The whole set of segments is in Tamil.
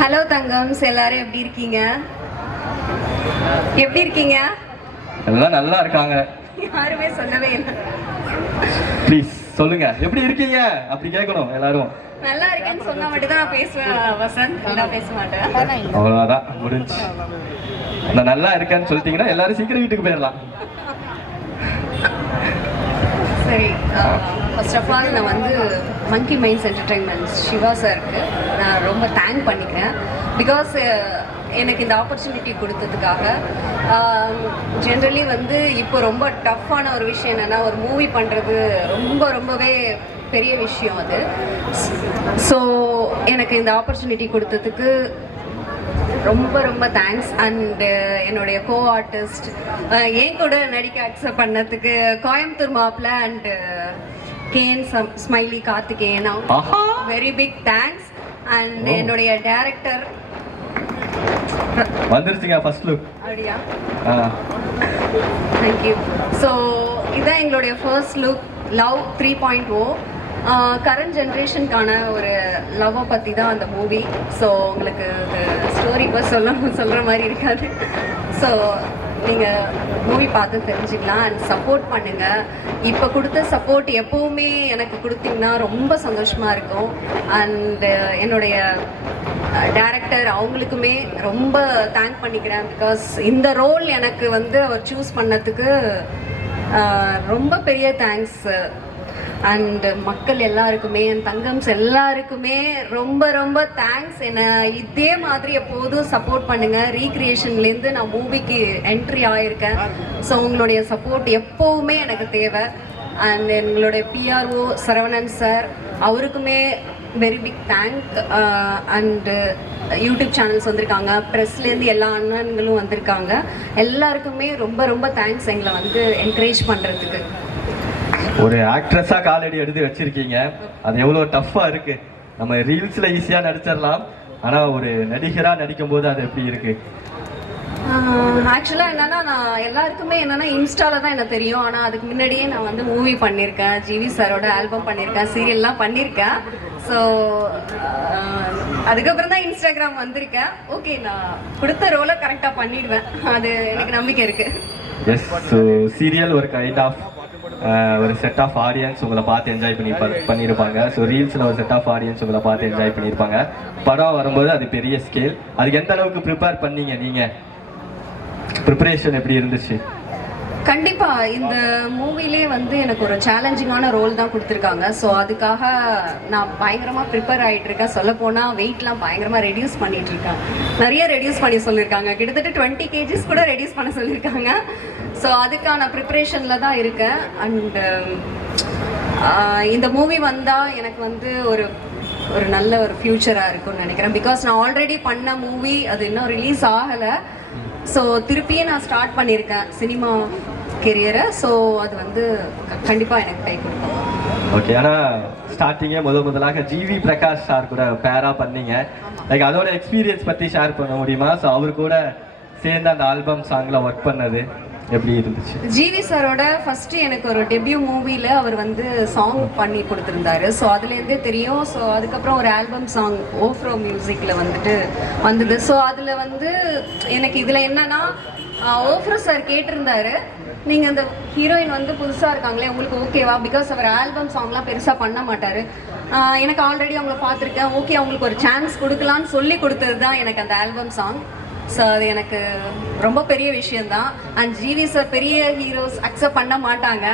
ஹலோ தங்கம்ஸ், எல்லாரும் எப்படி இருக்கீங்க? எப்படி இருக்கீங்க? எல்லாம் நல்லா இருக்காங்க. யாருமே சொல்லவே இல்லை. ப்ளீஸ் சொல்லுங்க, எப்படி இருக்கீங்க அப்படி கேட்கணும் எல்லாரும். நல்லா இருக்கேன்னு சொன்னா மட்டும் தான் நான் பேசுவேன் வசந்த், நான் பேச மாட்டேன். அவ்வளோதான் முடிஞ்சு. நான் நல்லா இருக்கேன்னு சொல்லிட்டீங்கன்னா எல்லாரும் சீக்கிரம் வீட்டுக்கு போயிடலாம். சரி, ஃபர்ஸ்ட் ஆஃப் ஆல் நான் வந்து மங்கி மைண்ட்ஸ் என்டர்டைன்மெண்ட்ஸ் சிவா சாருக்கு நான் ரொம்ப தேங்க் பண்ணிக்கிறேன். பிகாஸ் எனக்கு இந்த ஆப்பர்ச்சுனிட்டி கொடுத்ததுக்காக. ஜென்ரலி வந்து இப்போ ரொம்ப டஃப்பான ஒரு விஷயம் என்னென்னா, ஒரு மூவி பண்ணுறது ரொம்பவே பெரிய விஷயம் அது. ஸோ எனக்கு இந்த ஆப்பர்ச்சுனிட்டி கொடுத்ததுக்கு ரொம்ப தேங்க்ஸ். அண்டு என்னுடைய கோ ஆர்டிஸ்ட் என் கூட நடிக்க அக்செப்ட் பண்ணதுக்கு கோயம்புத்தூர் மாப்பிள்ள அண்டு கேன் smiley Karthikeyan, very big thanks. And என்னுடைய டைரக்டர் வந்துருச்சுங்க ஃபர்ஸ்ட் லுக். அப்படியா? தேங்க்யூ. ஸோ இதான் எங்களுடைய ஃபர்ஸ்ட் லுக், லவ் 3.0. கரண்ட் ஜென்ரேஷனுக்கான ஒரு லவ்வை பற்றி தான் அந்த மூவி. ஸோ உங்களுக்கு ஸ்டோரி இப்போ சொல்கிற மாதிரி இருக்காது. ஸோ நீங்கள் மூவி பார்த்து தெரிஞ்சுக்கலாம் அண்ட் சப்போர்ட் பண்ணுங்கள். இப்போ கொடுத்த சப்போர்ட் எப்போவுமே எனக்கு கொடுத்தீங்கன்னா ரொம்ப சந்தோஷமாக இருக்கும். அண்டு என்னுடைய டைரக்டர் அவங்களுக்குமே ரொம்ப தேங்க் பண்ணிக்கிறேன். பிகாஸ் இந்த ரோல் எனக்கு வந்து அவர் சூஸ் பண்ணதுக்கு ரொம்ப பெரிய தேங்க்ஸ். அண்ட் மக்கள் எல்லாருக்குமே, என் தங்கம்ஸ் எல்லாருக்குமே ரொம்ப தேங்க்ஸ். என்னை இதே மாதிரி எப்போதும் சப்போர்ட் பண்ணுங்கள். ரீக்ரியேஷன்லேருந்து நான் மூவிக்கு என்ட்ரி ஆகியிருக்கேன். ஸோ உங்களுடைய சப்போர்ட் எப்போவுமே எனக்கு தேவை. அண்ட் எங்களுடைய பிஆர்ஓ சரவணன் சார், அவருக்குமே very big thank. And YouTube channels வந்திருக்காங்க, ப்ரெஸ்லேருந்து எல்லா அண்ணன்களும் வந்திருக்காங்க. எல்லாருக்குமே ரொம்ப தேங்க்ஸ் எங்களை வந்து என்கரேஜ் பண்ணுறதுக்கு. ஒரு ஆக்ட்ரஸா காலடி எடுத்து வச்சிருக்கீங்க, அது எவ்வளவு டஃப்பா இருக்கு. நம்ம ரீல்ஸ்ல ஈஸியா நடிச்சிடலாம், ஆனா ஒரு நடிகரா நடிக்கும் போது அது எப்படி இருக்கு? ஆக்சுவலாக என்னன்னா, நான் எல்லாருக்குமே என்னன்னா இன்ஸ்டால தான் எனக்கு தெரியும். ஆனால் அதுக்கு முன்னாடியே நான் வந்து மூவி பண்ணியிருக்கேன், ஜிவி சாரோட ஆல்பம் பண்ணியிருக்கேன், சீரியல்லாம் பண்ணியிருக்கேன். ஸோ அதுக்கப்புறம் தான் இன்ஸ்டாகிராம் வந்திருக்கேன். ஓகே, நான் கொடுத்த ரோலை கரெக்டாக பண்ணிடுவேன், அது எனக்கு நம்பிக்கை இருக்கு. எஸ், ஸோ சீரியல் ஒரு கைண்ட் ஆஃப் ஒரு செட் ஆஃப் ஆடியன்ஸ் உங்களை பார்த்து என்ஜாய் பண்ணியிருப்பாங்க. ஸோ ரீல்ஸில் ஒரு செட் ஆஃப் ஆடியன்ஸ் உங்களை பார்த்து என்ஜாய் பண்ணியிருப்பாங்க. படம் வரும்போது அது பெரிய ஸ்கேல். அதுக்கு எந்த அளவுக்கு ப்ரிப்பேர் பண்ணீங்க நீங்கள்? ப்ரிப்பரேஷன் எப்படி இருந்துச்சு? கண்டிப்பாக இந்த மூவிலே வந்து எனக்கு ஒரு சேலஞ்சிங்கான ரோல் தான் கொடுத்துருக்காங்க. ஸோ அதுக்காக நான் பயங்கரமாக ப்ரிப்பேர் ஆகிட்டு இருக்கேன். சொல்லப்போனால் வெயிட்லாம் பயங்கரமாக ரெடியூஸ் பண்ணிகிட்ருக்கேன். நிறைய ரெடியூஸ் பண்ணி சொல்லியிருக்காங்க, கிட்டத்தட்ட 20 kgs கூட ரெடியூஸ் பண்ண சொல்லியிருக்காங்க. ஸோ அதுக்கான ப்ரிப்ரேஷனில் தான் இருக்கேன். அண்டு இந்த மூவி வந்தால் எனக்கு வந்து ஒரு நல்ல ஒரு ஃப்யூச்சராக இருக்கும்னு நினைக்கிறேன். பிகாஸ் நான் ஆல்ரெடி பண்ண மூவி அது இன்னும் ரிலீஸ் ஆகலை. ஸோ திருப்பியே நான் ஸ்டார்ட் பண்ணியிருக்கேன் சினிமா கெரியரை. ஸோ அது வந்து கண்டிப்பாக எனக்கு கை கொடுக்கும். ஓகே, ஆனால் ஸ்டார்டிங்கே முதலாக ஜிவி பிரகாஷ் சார் கூட பேரா பண்ணீங்க. லைக் அதோட எக்ஸ்பீரியன்ஸ் பற்றி ஷேர் பண்ண முடியுமா? ஸோ அவர் கூட சேர்ந்து அந்த ஆல்பம் சாங்கில் ஒர்க் பண்ணது எப்படி இருந்துச்சு? ஜிவி சாரோட ஃபஸ்ட்டு எனக்கு ஒரு டெபியூ மூவியில் அவர் வந்து சாங் பண்ணி கொடுத்துருந்தாரு. ஸோ அதுலேருந்தே தெரியும். ஸோ அதுக்கப்புறம் ஒரு ஆல்பம் சாங் ஓஃப்ரோ மியூசிக்கில் வந்துட்டு வந்தது. ஸோ அதில் வந்து எனக்கு இதில் என்னன்னா, ஓஃப்ரோ சார் கேட்டிருந்தாரு, நீங்கள் அந்த ஹீரோயின் வந்து புதுசாக இருக்காங்களே உங்களுக்கு ஓகேவா? பிகாஸ் அவர் ஆல்பம் சாங்லாம் பெருசாக பண்ண மாட்டார். எனக்கு ஆல்ரெடி அவங்கள பார்த்துருக்கேன், ஓகே அவங்களுக்கு ஒரு சான்ஸ் கொடுக்கலான்னு சொல்லி கொடுத்தது தான் எனக்கு அந்த ஆல்பம் சாங். ஸோ அது எனக்கு ரொம்ப பெரிய விஷயந்தான். அண்ட் ஜிவி சார் பெரிய ஹீரோஸ் அக்செப்ட் பண்ண மாட்டாங்க,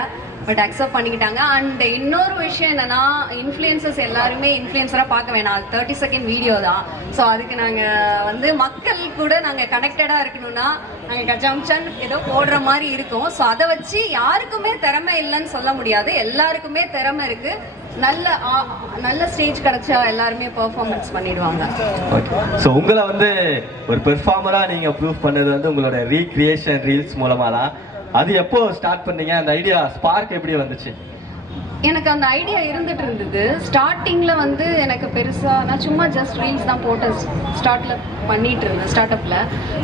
பட் அக்செப்ட் பண்ணிக்கிட்டாங்க. அண்ட் இன்னொரு விஷயம் என்னென்னா, இன்ஃப்ளூயன்சர்ஸ் எல்லாருமே இன்ஃப்ளூயன்சராக பார்க்க வேணாம், அது 30 செகண்ட் வீடியோ தான். ஸோ அதுக்கு நாங்கள் வந்து மக்கள் கூட நாங்கள் கனெக்டடாக இருக்கணும்னா நாங்கள் கஜாம்சன் ஏதோ போடுற மாதிரி இருக்கும். ஸோ அதை வச்சு யாருக்குமே திறமை இல்லைன்னு சொல்ல முடியாது, எல்லாருக்குமே திறமை இருக்குது. நல்ல ஸ்டேஜ் கிடைச்சா எல்லாருமே பெர்ஃபார்மன்ஸ் பண்ணிடுவாங்க. ஸோ உங்களை வந்து ஒரு பெர்ஃபார்மராக நீங்கள் ப்ரூவ் பண்ணது வந்து உங்களோட ரீக்ரியேஷன் ரீல்ஸ் மூலமாக தான். அது எப்போ ஸ்டார்ட் பண்ணீங்க? அந்த ஐடியா ஸ்பார்க் எப்படி வந்துச்சு? எனக்கு அந்த ஐடியா இருந்துட்டு இருந்தது. ஸ்டார்டிங்கில் வந்து எனக்கு பெருசாக நான் சும்மா ஜஸ்ட் ரீல்ஸ் தான் போட்டு ஸ்டார்ட் இருந்தேன் ஸ்டார்ட் அப்பில்.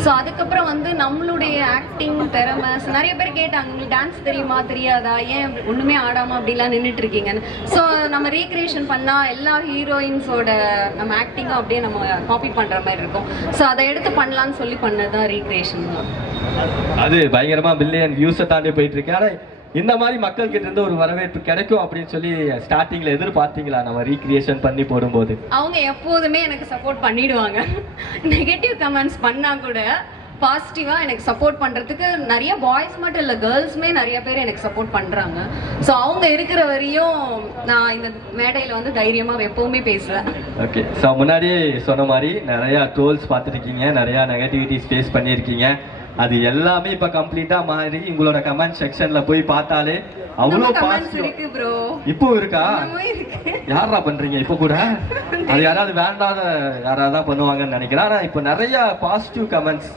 ஸோ அதுக்கப்புறம் வந்து நம்மளுடைய ஆக்டிங் திறமை நிறைய பேர் கேட்டாங்க, உங்களுக்கு டான்ஸ் தெரியுமா தெரியாதா, ஏன் ஒன்றுமே ஆடாமல் அப்படிலாம் நின்றுட்டு இருக்கீங்கன்னு. ஸோ நம்ம ரீக்ரியேஷன் பண்ணால் எல்லா ஹீரோயின்ஸோட நம்ம ஆக்டிங்கும் அப்படியே நம்ம காப்பி பண்ணுற மாதிரி இருக்கும். ஸோ அதை எடுத்து பண்ணலான்னு சொல்லி பண்ணது தான் ரீக்ரியேஷன். அது பயங்கரமா பில்லியன் வியூஸை தாண்டி போயிட்டு இருக்கு. ஆனால் இந்த மாதிரி மக்கள் கிட்ட இருந்து ஒரு வரவேற்பு கிடைக்கும் அப்படின்னு சொல்லி ஸ்டார்டிங்ல எதிர்பார்த்தீங்களா நம்ம ரீக்ரியேஷன் பண்ணி போடும்போது? அவங்க எப்போதுமே எனக்கு சப்போர்ட் பண்ணிடுவாங்க. நெகட்டிவ் கமெண்ட்ஸ் பண்ணா கூட பாசிட்டிவா எனக்கு சப்போர்ட் பண்றதுக்கு நிறைய பாய்ஸ் மட்டும் இல்ல கேர்ள்ஸுமே நிறைய பேர் எனக்கு சப்போர்ட் பண்றாங்க. ஸோ அவங்க இருக்கிற வரையும் நான் இந்த மேடையில வந்து தைரியமா எப்பவுமே பேசுவேன். ஓகே, ஸோ முன்னாடியே சொன்ன மாதிரி நிறைய ட்ரோல்ஸ் பார்த்துருக்கீங்க, நிறைய நெகட்டிவிட்டிஸ் ஃபேஸ் பண்ணியிருக்கீங்க. அது எல்லாமே இப்ப கம்ப்ளீட்டா மாறி உங்களோட கமெண்ட் செக்ஷன்ல போய் பார்த்தாலே அவ்வளவு பாசிட்டிவ் இப்போ இருக்கா? யாரா பண்றீங்க இப்போ கூட? அது யாராவது வேண்டாத யாராவது தான் பண்ணுவாங்கன்னு நினைக்கிறேன். ஆனா இப்போ நிறைய பாசிட்டிவ் கமெண்ட்ஸ்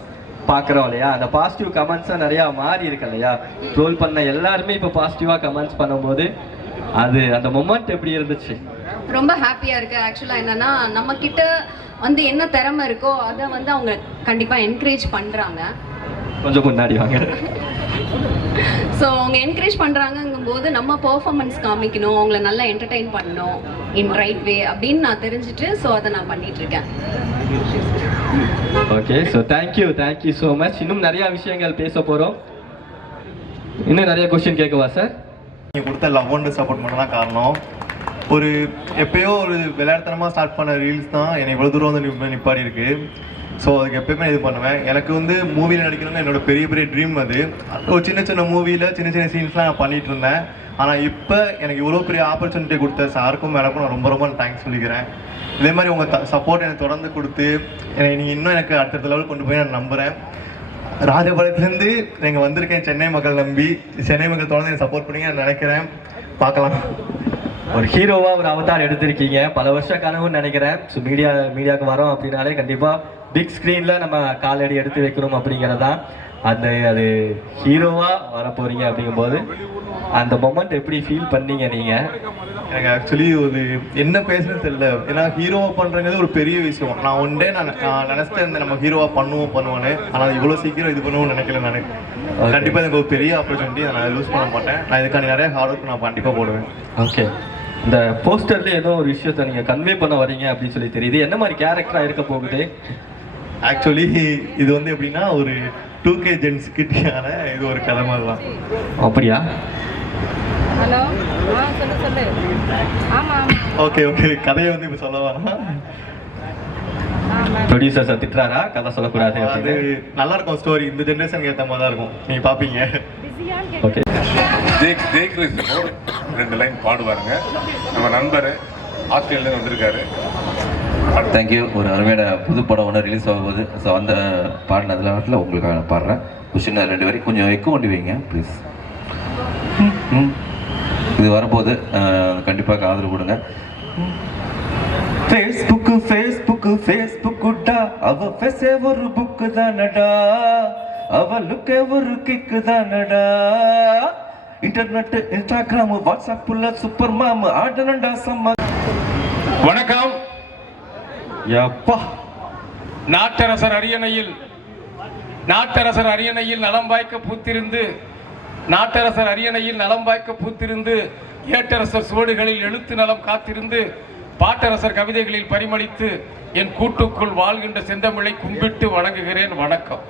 பாக்குறோம் இல்லையா? அந்த பாசிட்டிவ் கமெண்ட்ஸ் நிறைய மாறி இருக்கு இல்லையா? ட்ரோல் பண்ண எல்லாருமே இப்போ பாசிட்டிவா கமெண்ட்ஸ் பண்ணும்போது அது அந்த மொமெண்ட் எப்படி இருந்துச்சு? ரொம்ப ஹாப்பியா இருக்கு. ஆக்சுவலா என்னன்னா நம்ம கிட்ட வந்து என்ன திறமை இருக்கோ அதை வந்து அவங்க கண்டிப்பா என்கரேஜ் பண்றாங்க. கொஞ்சம் முன்னாடி வாங்க. ஸோ அவங்க என்கரேஜ் பண்ணுறாங்கங்கும் போது நம்ம பெர்ஃபார்மன்ஸ் காமிக்கணும், அவங்கள நல்லா என்டர்டெயின் பண்ணணும் இன் ரைட் வே அப்படின்னு நான் தெரிஞ்சுட்டு ஸோ அதை நான் பண்ணிட்டு இருக்கேன். Okay, so thank you so much. இன்னும் நிறைய விஷயங்கள் பேச போகிறோம். இன்னும் நிறைய கொஸ்டின் கேட்கவா சார்? நீங்கள் கொடுத்த லவ் அண்ட் சப்போர்ட் பண்ண தான் காரணம். ஒரு எப்பயோ ஒரு விளையாட்டுத்தனமாக ஸ்டார்ட் பண்ண ரீல்ஸ் தான் என்னை இவ்வளோ தூரம் வந்து நிப்பாடி இருக்கு. ஸோ அதுக்கு எப்பயுமே இது பண்ணுவேன். எனக்கு வந்து மூவியில் நடிக்கணும்னு என்னோட பெரிய ட்ரீம். அது ஒரு சின்ன மூவியில் சின்ன சீன்ஸ்லாம் நான் பண்ணிட்டு இருந்தேன். ஆனால் இப்போ எனக்கு இவ்வளோ பெரிய ஆப்பர்ச்சுனிட்டி கொடுத்த சாருக்கும் எனக்கும் நான் ரொம்ப தேங்க்ஸ் சொல்லிக்கிறேன். இதே மாதிரி உங்கள் சப்போர்ட் எனக்கு தொடர்ந்து கொடுத்து நீங்கள் இன்னும் எனக்கு அடுத்த லெவல் கொண்டு போய் நான் நம்புகிறேன். ராஜபாளையத்துலேருந்து நீங்கள் வந்திருக்கேன் சென்னை மக்கள் நம்பி. சென்னை மக்கள் தொடர்ந்து எனக்கு சப்போர்ட் பண்ணி நான் நினைக்கிறேன். பார்க்கலாம். ஒரு ஹீரோவா ஒரு அவதார் எடுத்திருக்கீங்க, பல வருஷ கனவுன்னு நினைக்கிறேன். ஸோ மீடியாவுக்கு வரோம் அப்படின்னாலே கண்டிப்பா பிக் ஸ்க்ரீன்ல நம்ம காலடி எடுத்து வைக்கணும் அப்படிங்கிறதான். அது ஹீரோவா வர போறீங்க அப்படிங்கும்போது அந்த மொமெண்ட் எப்படி ஃபீல் பண்ணீங்க நீங்க? எனக்கு ஆக்சுவலி ஒரு என்ன பேசுன்னு தெரியல. ஏன்னா ஹீரோவா பண்றங்கிறது ஒரு பெரிய விஷயம். நான் ஒன்றே நான் நினைச்சிட்டேன் நம்ம ஹீரோவா பண்ணுவேன்னு. ஆனால் இவ்வளோ சீக்கிரம் இது பண்ணுவோம்னு நினைக்கல. நான் கண்டிப்பா எனக்கு ஒரு பெரிய ஆப்பர்ச்சுனிட்டி. நான் லூஸ் பண்ண மாட்டேன். நான் இதுக்கான நிறைய ஹார்ட் ஒர்க் நான் கண்டிப்பா போடுவேன். ஓகே, இந்த போஸ்டர்ல ஏதோ ஒரு விஷயத்த நீங்க கன்வே பண்ண வரீங்க அப்படின்னு சொல்லி தெரியுது. என்ன மாதிரி கேரக்டரா இருக்க போகுது? ஆக்சுவலி இது வந்து எப்படின்னா ஒரு 2K ஜென்ஸ் கிட்டியான இது ஒரு கதை மாதிரி தான். அப்படியா? ஹலோ, சொல்லு. ஆமா. ஓகே கதையை வந்து இப்போ சொல்ல வேணாம். ப்ரொடியூசர்ஸ் திட்டுறாரா கதை சொல்லக்கூடாது? அது நல்லா இருக்கும் ஸ்டோரி. இந்த ஜென்ரேஷனுக்கு ஏற்ற மாதிரி தான் இருக்கும். நீங்க பாப்பீங்க. ஓகே, ரெண்டு லைன் பாடுவாருங்க. நம்ம நண்பர் ஆஸ்திரேலியா வந்திருக்காரு. தேங்க்யூ. ஒரு அருமையான புது படம் ஒன்று ரிலீஸ் ஆகும் போது ஸோ அந்த பாடினதில் உங்களுக்காக நான் பாடுறேன். கொஸ்டின் 2 வரைக்கும் கொஞ்சம் எக்கு வண்டி வைங்க ப்ளீஸ். இது வரும்போது கண்டிப்பாக ஆதரவு கொடுங்க. ஃபேஸ்புக்குடா அவ ஃபேஸே ஒரு புக்கு தானடா, அவ லுக்கே ஒரு கிக்கு தானடா. இன்டர்நெட் இன்ஸ்டாகிராம் வாட்ஸ்அப்புல சூப்பர் மாம் ஆடனண்டா சம்மா. வணக்கம். எப்பா நாட்டரசர் அரியணையில் நலம் வாய்க்க பூத்திருந்து ஏட்டரசர் சுவடுகளில் எழுத்து நலம் காத்திருந்து பாட்டரசர் கவிதைகளில் பரிமளித்து என் கூட்டுக்குள் வாழ்கின்ற செந்தமிழை கும்பிட்டு வணங்குகிறேன். வணக்கம்.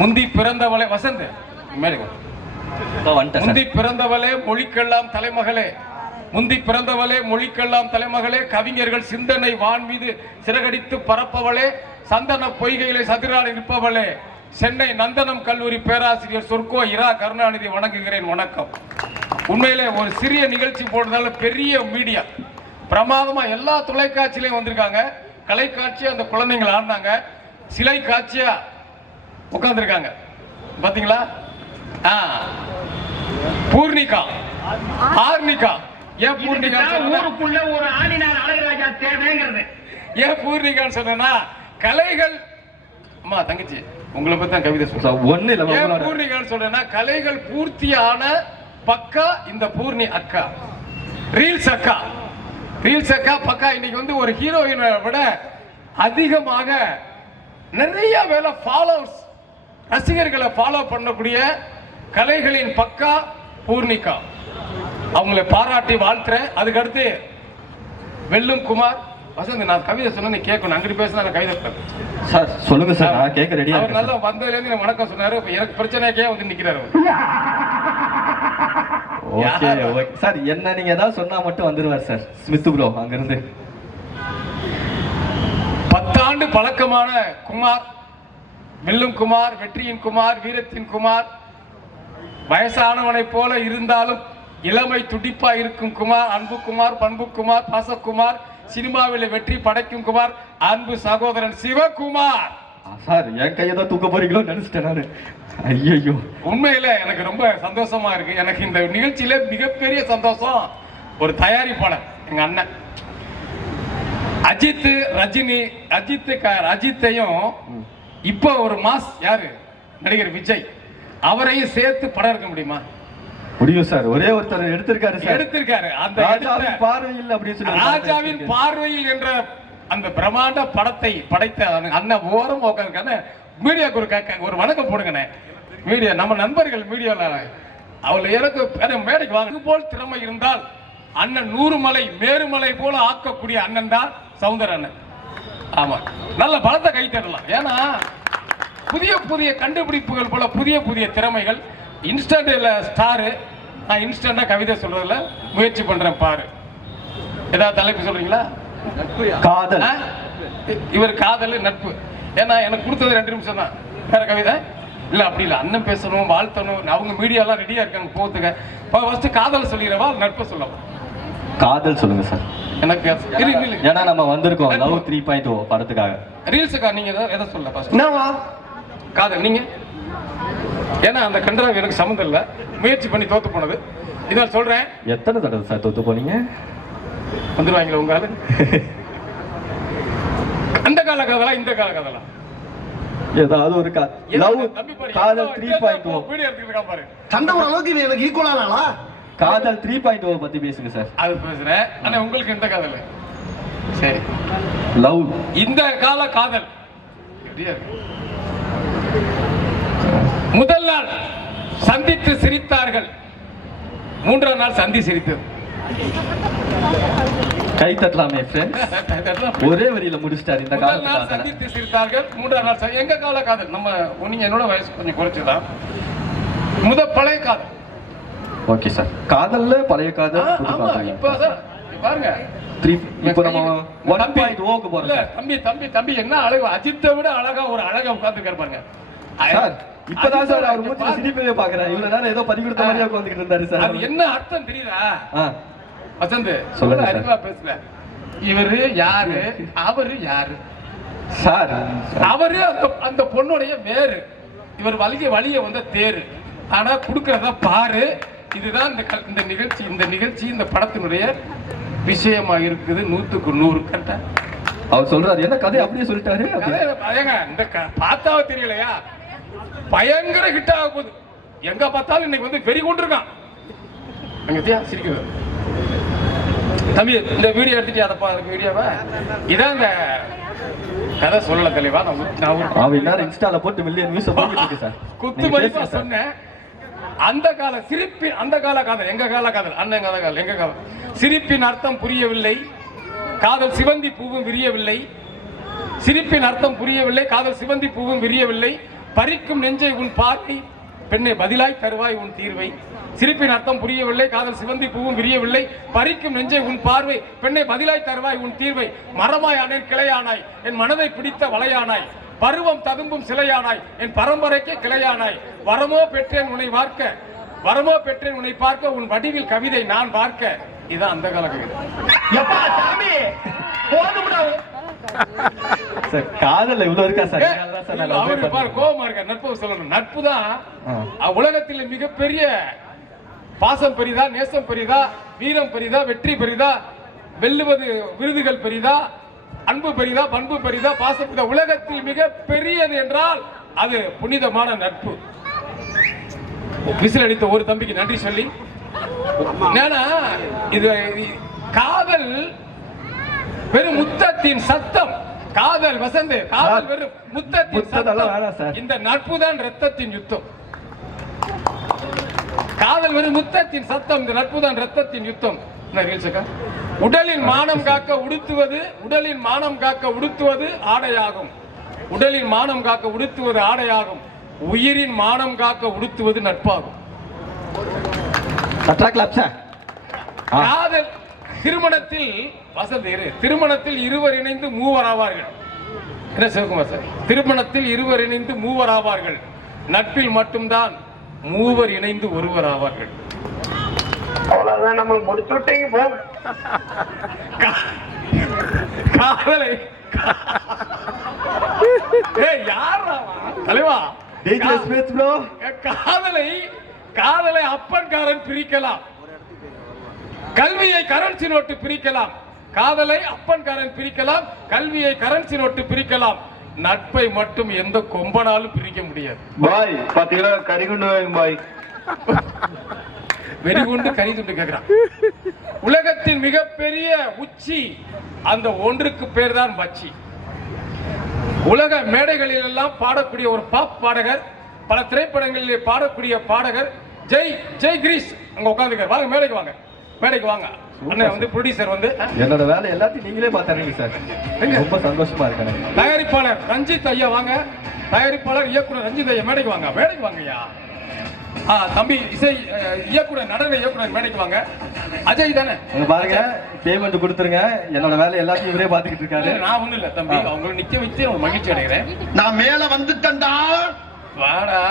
முந்தி பிறந்தவளே வசந்த் முந்தி பிறந்தவளே மொழிக்கெல்லாம் தலைமகளே, முந்தி பிறந்தவளே மொழிக்கெல்லாம் தலைமகளே, கவிஞர்கள் சிந்தனை வான் மீது சிறகடித்து பரப்பவளே, சந்தன பொய்கைகளை சதிராடி நிற்பவளே, சென்னை நந்தனம் கல்லூரி பேராசிரியர் சொர்க்கோ இரா கருணாநிதி வணங்குகிறேன். வணக்கம். உண்மையிலே ஒரு சிறிய நிகழ்ச்சி போடுறதால பெரிய மீடியா பிரமாதமா எல்லா தொலைக்காட்சியிலையும் வந்திருக்காங்க. கலைக்காட்சியா அந்த குழந்தைகள் ஆடினாங்க, சிலை காட்சியா உட்கார்ந்துருக்காங்க. பாத்தீங்களா? பூர்ணிகா ஆர்னிகா. ஏன் பூர்ணிகா ஊருக்குள்ள ஒரு ஆடினார் அழகராஜா தேவைங்கிறது ஏன் பூர்ணிகான்னு சொன்னா கலைகள். அம்மா தங்கச்சி உங்களை பத்தி தான் கவிதை சொல்றேன். ஒண்ணு இல்ல பூர்ணிகான்னு சொல்றேன்னா கலைகள் பூர்த்தியான பக்கா இந்த பூர்ணி அக்கா, ரீல்ஸ் அக்கா, ரீல்ஸ் அக்கா பக்கா. இன்னைக்கு வந்து ஒரு ஹீரோயினை விட அதிகமாக நிறைய வேலை ஃபாலோவர்ஸ், ரசிகர்களை ஃபாலோ பண்ணக்கூடிய கலைகளின் பக்கா பூர்ணிகா. அவங்களை பாராட்டி வாழ்த்துறேன். அதுக்கடுத்து வெல்லும் குமார். வசந்த், நான் கவிதை சொன்ன நீ கேட்கணும், அங்கிட்டு பேசினா நான் கவிதை சார் சொல்லுங்க சார், நான் கேட்க ரெடியா அவர் நல்லா வந்ததுலேருந்து எனக்கு வணக்கம் சொன்னாரு. எனக்கு பிரச்சனைக்கே வந்து நிக்கிறாரு. ஓகே ஓகே சார், என்ன நீங்க ஏதாவது சொன்னா மட்டும் வந்துருவார் சார் ஸ்மித் ப்ரோ அங்கிருந்து. 10 ஆண்டு பழக்கமான குமார், வெல்லும் குமார், வெற்றியின் குமார், வீரத்தின் குமார், வயசானவனை போல இருந்தாலும் இளமை துடிப்பா இருக்கும் குமார், அன்பு குமார், பண்பு குமார், பாசக்குமார், சினிமாவில் வெற்றி படைக்கும் குமார், அன்பு சகோதரன் சிவகுமார். சார் என் கையை தான் தூக்க போறீங்களோ நினைச்சிட்டேன் நானு. ஐயோ, உண்மையில எனக்கு ரொம்ப சந்தோஷமா இருக்கு. எனக்கு இந்த நிகழ்ச்சியில மிகப்பெரிய சந்தோஷம் ஒரு தயாரிப்பாளர் எங்க அண்ணன் அஜித், ரஜினி, அஜித்தையும் இப்போ ஒரு மாஸ் யாரு நடிகர் விஜய், அவரையும் சேர்த்து படம் எடுக்க முடியுமா? முடியும் சார். ஒரே ஒருத்தர் எடுத்திருக்காரு அந்த ராஜாவின் பார்வையில் அப்படின்னு சொல்லி, ராஜாவின் பார்வையில் என்ற அந்த பிரம்மாண்ட படத்தை படைத்த அண்ணன் ஓரம் உட்காந்துருக்கான மீடியாவுக்கு ஒரு வணக்கம் போடுங்கண்ணே. மீடியா நம்ம நண்பர்கள் மீடியாவில் அவளை எனக்கு மேடைக்கு வாங்க போல் திறமை இருந்தால் அண்ணன் 100 மலை மேருமலை போல ஆக்கக்கூடிய அண்ணன் தான் சௌந்தர அண்ணன். ஆமா, நல்ல பலத்தை கை தரலாம். ஏன்னா புதிய புதிய கண்டுபிடிப்புகள் போல புதிய புதிய திறமைகள். இன்ஸ்டன்ட்ல ஸ்டாரு, நான் இன்ஸ்டன்டா கவிதை சொல்றதுல முயற்சி பண்றேன் பாரு. ஏதாவது தலைப்பு சொல்றீங்களா? காதல். இவர் காதல் நட்பு. ஏன்னா எனக்கு கொடுத்தது 2 நிமிஷம் தான். வேற கவிதை இல்ல, அப்படி இல்ல. அண்ணன் பேசணும், வாழ்த்தணும். அவங்க மீடியாலாம் ரெடியா இருக்காங்க போறதுக்கு. ஃபர்ஸ்ட் காதல் சொல்லிடவா, நட்பு சொல்லவா? காதல் சொல்லுங்க சார். எனக்கு ஏன்னா நம்ம வந்திருக்கோம் லவ் 3.0 படத்துக்காக. ரீல்ஸுக்கா நீங்க எதை சொல்ல ஃபர்ஸ்ட்? காதல் நீங்க. ஏன்னா அந்த கண்டராவ் எனக்கு சம்மந்தம் இல்ல, முயற்சி பண்ணி தோத்து போனது. இதான் சொல்றேன். எத்தனை தடவை சார் தோத்து போனீங்க? வந்துருவாங்களா உங்க ஆளு? அந்த கால காதலா இந்த கால காதலா? ஏதாவது ஒரு லவ் காதல் 3.0 வீடியோ எடுத்துக்கிட்டு பாரு. சண்டை ஒரு அளவுக்கு எனக்கு ஈக்குவலானாலா? காதல் 3.0 பத்தி பேசுங்க சார். அது பேசுறேன். ஆனா உங்களுக்கு எந்த காதல்? சரி, லவ் இந்த கால காதல் எப்படியா இருக்கு? முதல் நாள் சந்தித்து சிரித்தார்கள், 3ஆம் நாள் சந்தி சிரித்தது. கை தட்டலாமே ஃப்ரெண்ட்ஸ். ஒரே வரியில முடிச்சிட்டாரு இந்த முதல் நாள் காலத்துல. சந்தித்து சிரித்தார்கள், 3ஆம் நாள் எங்க கால காதல். நம்ம நீங்க என்னோட வயசு கொஞ்சம் குறைச்சுதான். பழைய காதல். ஓகே சார், காதல்ல பழைய காதல் புது ஆமா. காதல். இப்ப பாருங்க, இப்போ நம்ம 1.0க்கு போறோம் சார். தம்பி என்ன அழகு, அஜித்தை விட அழகா ஒரு அழகா உட்கார்ந்து பாருங்க சார். இப்பதான் சார் அவர் மூஞ்சில சிரிப்பவே பாக்குறேன். இவ்வளவு நேரம் ஏதோ பறி கொடுத்த மாதிரியா உட்கார்ந்துட்டு இருந்தாரு சார். அது என்ன அர்த்தம் தெரியுதா வசந்த்? சொல்லுங்க சார். அறிவா பேசல. இவரு யாரு, அவரு யாரு சார்? அவரு அந்த பொண்ணுடைய வேறு, இவர் வலிய வந்த தேரு. ஆனா குடுக்கறத பாரு. இதுதான் இந்த நிகழ்ச்சி இந்த படத்தினுடைய விஷயமா இருக்குது. 100க்கு 100 கரெக்டா அவர் சொல்றாரு. என்ன கதை அப்படியே சொல்லிட்டாரு. இந்த பார்த்தாவே தெரியலையா? பயங்கர ஹிட் ஆக போகுது. எங்க பார்த்தாலும் இன்னைக்கு வந்து வெறி கொண்டிருக்கான். அங்கத்தியா சிரிக்குது தம்பி. இந்த வீடியோ எடுத்துட்டு அதப்பா வீடியோவா இதான் இந்த கதை சொல்லல தெளிவா. அவன் எல்லாரும் இன்ஸ்டால போட்டு மில்லியன் வியூஸ் போயிட்டு இருக்கு சார். குத்து மதிப்பா சொன்னேன். அந்த கால சிரிப்பின் அந்த கால காதல், எங்க கால காதல், அண்ணன் கால காதல், எங்க காலம். சிரிப்பின் அர்த்தம் புரியவில்லை, காதல் சிவந்தி பூவும் விரியவில்லை. சிரிப்பின் அர்த்தம் புரியவில்லை, காதல் சிவந்தி பூவும் விரியவில்லை. பறிக்கும் நெஞ்சை உன் பார்வை, பெண்ணை பதிலாய் தருவாய் உன் தீர்வை. சிரிப்பின் அர்த்தம் புரியவில்லை, காதல் சிவந்தி பூவும் விரியவில்லை. பறிக்கும் நெஞ்சை உன் பார்வை, பெண்ணை பதிலாய் தருவாய் உன் தீர்வை. மரமாய் அணில் கிளையானாய், என் மனதை பிடித்த வளையானாய். பருவம் ததும்பும் சிலையானாய், என் பரம்பரைக்கே கிளையானாய். வரமோ பெற்றேன் உன்னை பார்க்க, உன் வடிவில் கவிதை நான் பார்க்க. இதுதான் அந்த கால கவிதை. சார் காதல் இவ்வளவு இருக்கா சார்? அவரு பாரு கோபமா இருக்க. நட்பு சொல்லணும். நட்பு தான் உலகத்தில் மிகப்பெரிய. பாசம் பெரிதா, நேசம் பெரிதா, வீரம் பெரிதா, வெற்றி பெரிதா, வெல்லுவது விருதுகள் பெரிதா, அன்பு பெரிதா, பண்பு பெரிதா, பாசம் பெரிதா? உலகத்தில் மிக பெரியது என்றால் அது புனிதமான நட்பு. விசில் அடித்த ஒரு தம்பிக்கு நன்றி சொல்லி என்னன்னா இது காதல் வெறும் முத்தத்தின் சத்தம். காதல் வசந்த், காதல் வெறும் முத்தத்தின் சத்தம். இந்த நட்பு தான் ரத்தத்தின் யுத்தம். காதல் வெறும் முத்தத்தின் சத்தம், இந்த நட்பு தான் ரத்தத்தின் யுத்தம். உடலின் மானம் காக்க உடுத்துவது, உடலின் மானம் காக்க உடுத்துவது ஆடையாகும். உடலின் மானம் காக்க உடுத்துவது ஆடையாகும். உயிரின் மானம் காக்க உடுத்துவது நட்பாகும். காதல் திருமணத்தில் வசதி, திருமணத்தில் இருவர் இணைந்து மூவர் ஆவார்கள். என்ன சிவகுமார் சார்? திருமணத்தில் இருவர் இணைந்து மூவர் ஆவார்கள். நட்பில் மட்டும்தான் மூவர் இணைந்து ஒருவர் ஆவார்கள். அவ்வளவுதான், நம்ம முடிச்சுட்டீங்க போ. காதலை தலைவா, காதலை அப்பன்காரன் பிரிக்கலாம், கல்வியை கரன்சி நோட்டு பிரிக்கலாம். காதலை அப்பன்காரன் பிரிக்கலாம், கல்வியை கரன்சி நோட்டு பிரிக்கலாம். நட்பை மட்டும் எந்த கொம்பனாலும் பிரிக்க முடியாது. பாய் 10 கிலோ கறிகுண்டு பாய். வெறிகுண்டு கறி துண்டு கேட்கிறான். உலகத்தின் மிகப்பெரிய உச்சி, அந்த ஒன்றுக்கு பேர் தான் மச்சி. உலக மேடைகளில் எல்லாம் பாடக்கூடிய ஒரு பாப் பாடகர், பல திரைப்படங்களிலே பாடக்கூடிய பாடகர் ஜெய் ஜெய் கிரீஷ் அங்க உட்கார்ந்துக்க. வாங்க மேடைக்கு, வாங்க மேடைக்கு வாங்க. அண்ணன் வந்து ப்ரொடியூசர் வந்து என்னோட வேலை எல்லாத்தையும் நீங்களே பார்த்துறீங்க சார். ரொம்ப சந்தோஷமா இருக்கேன். தயாரிப்பாளர் ரஞ்சித் ஐயா வாங்க. தயாரிப்பாளர் இயக்குனர் ரஞ்சித் ஐயா மேடைக்கு வாங்க. மேடைக்கு வாங்கய்யா. தம்பி இசை இயக்குனர், நடன இயக்குனர் மேடைக்கு வாங்க. அஜய் தானே? பாருங்க, பேமெண்ட் கொடுத்துருங்க. என்னோட வேலை எல்லாத்தையும் இவரே பாத்துக்கிட்டு இருக்காரு. நான் ஒண்ணும் இல்ல தம்பி, அவங்களை நிக்க வச்சு ஒரு மகிழ்ச்சி அடைகிறேன். நான் மேல வந்துட்டேன்டா. வாடா.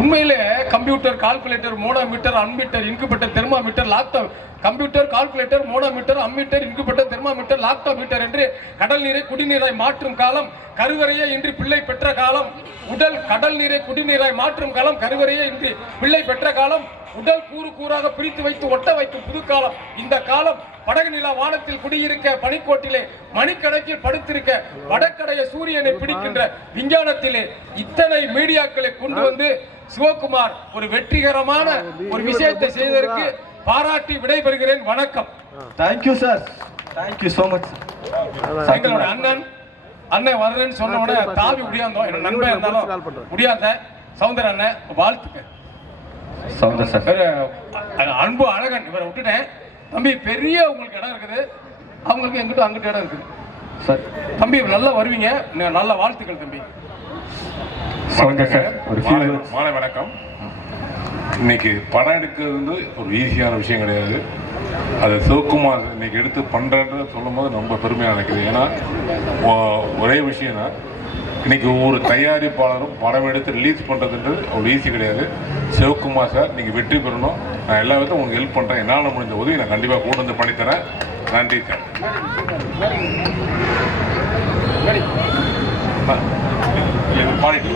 உண்மையிலே computer, calculator, manometer, ammeter, incubator, thermometer, laptop, computer, calculator, manometer, ammeter, incubator, thermometer, laptop meter என்று கடல் நீரை குடிநீராய் மாற்றும் காலம், கருவறையே இன்றி பிள்ளை பெற்ற காலம். உடல் கடல் நீரை குடிநீராய் மாற்றும் காலம், கருவறையே இன்றி பிள்ளை பெற்ற காலம். உடல் கூறு கூறாக பிரித்து வைத்து ஒட்ட வைக்கும் புது காலம். இந்த காலம் படகு நிலா வானத்தில் குடியிருக்க, பனிக்கோட்டிலே மணிக்கணக்கில் படுத்திருக்க, வடக்கடைய சூரியனை பிடிக்கின்ற விஞ்ஞானத்திலே இத்தனை மீடியாக்களை கொண்டு வந்து சிவகுமார் ஒரு வெற்றிகரமான ஒரு விஷயத்தை செய்ததற்கு பாராட்டி விடைபெறுகிறேன். வணக்கம். Thank you sir. Thank you so much. எங்களோட அண்ணன் வர்றேன்னு சொன்ன உடனே தாவி முடியாந்தோம். என்னோட நண்பன் இருந்தாலும் முடியாத சௌந்தர அண்ணன் வாழ்த்துக்க. சௌந்தர் சார் அன்பு அழகன் இவரை விட்டுட்டேன். தம்பி பெரிய உங்களுக்கு இடம் இருக்குது, அவங்களுக்கு எங்கிட்ட அங்கிட்ட இடம் இருக்குது சார். தம்பி நல்லா வருவீங்க, நல்ல வாழ்த்துக்கள் தம்பி. மாலை வணக்கம். இன்னைக்கு படம் எடுக்கிறது வந்து ஒரு ஈஸியான விஷயம் கிடையாது. அதை சிவகுமார் இன்னைக்கு எடுத்து பண்றேன்னு சொல்லும் போது ரொம்ப பெருமையாக நினைக்குது. ஏன்னா ஒரே விஷயம் தான், இன்னைக்கு ஒவ்வொரு தயாரிப்பாளரும் படம் எடுத்து ரிலீஸ் பண்றதுன்றது ஒரு ஈஸி கிடையாது. சிவகுமார் சார் நீங்க வெற்றி பெறணும். நான் எல்லா விதத்தையும் உங்களுக்கு ஹெல்ப் பண்றேன். என்னால் முடிஞ்ச உதவி நான் கண்டிப்பா கூட வந்து பண்ணித்தரேன். நன்றி சார். பாடிட்டு